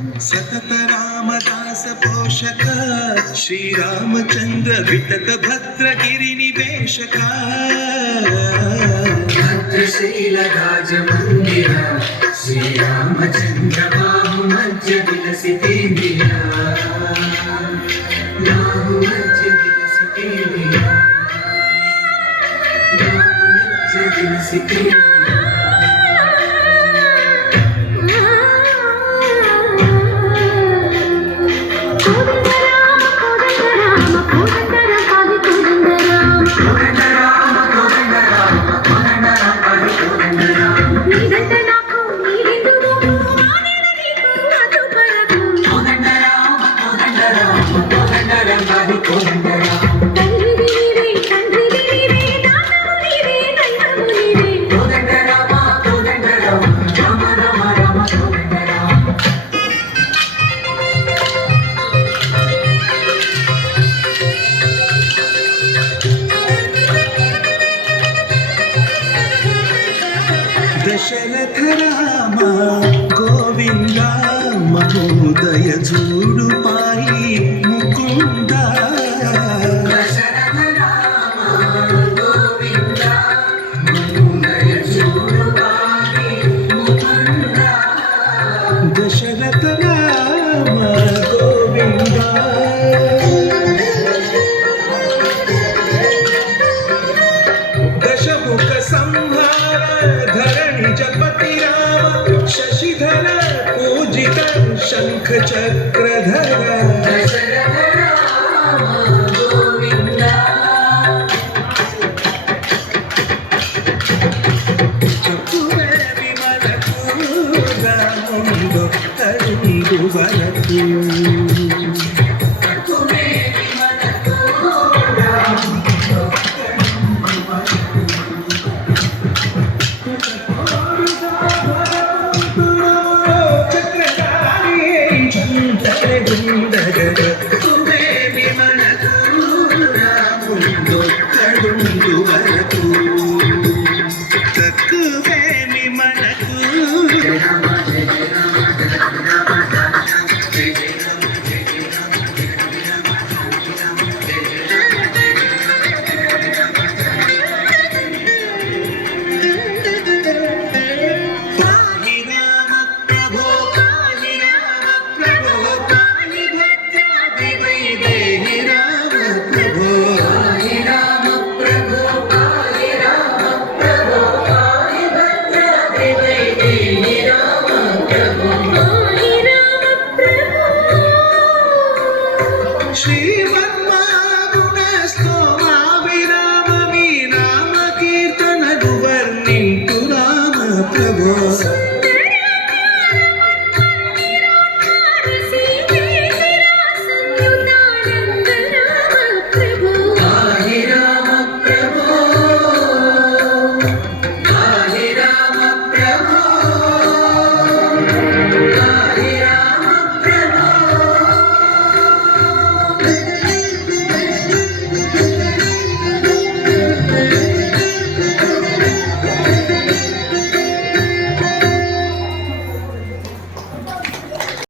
सतत रामदास पोषक श्रीरामचंद्र वितत भद्रगिरि निवेशक भद्रशील राज मंदिर श्रीरामचंद्र बाहु मध्य विलसितेन्द्रिया बाहु मध्य विलसितेन्द्रिया बाहु मध्य विलसितेन्द्रिया दशरथ राम गोविंद महोदय झूडु पाई मुकुंद दशरथ राम गोविंद महोदय झूडु पाई मुकुंद दशरथ राम गोविंद दशमुख संहार जपति राम शशिधर पूजित शंख चक्रधर दशरथ राम गोविंद चतुरे विमल पूरमुंदो तरुंदु वरतु श्रीमन्मागुणस्तोमाभिराम मी नाम कीर्तन गुवर्णिन्तु राम प्रभो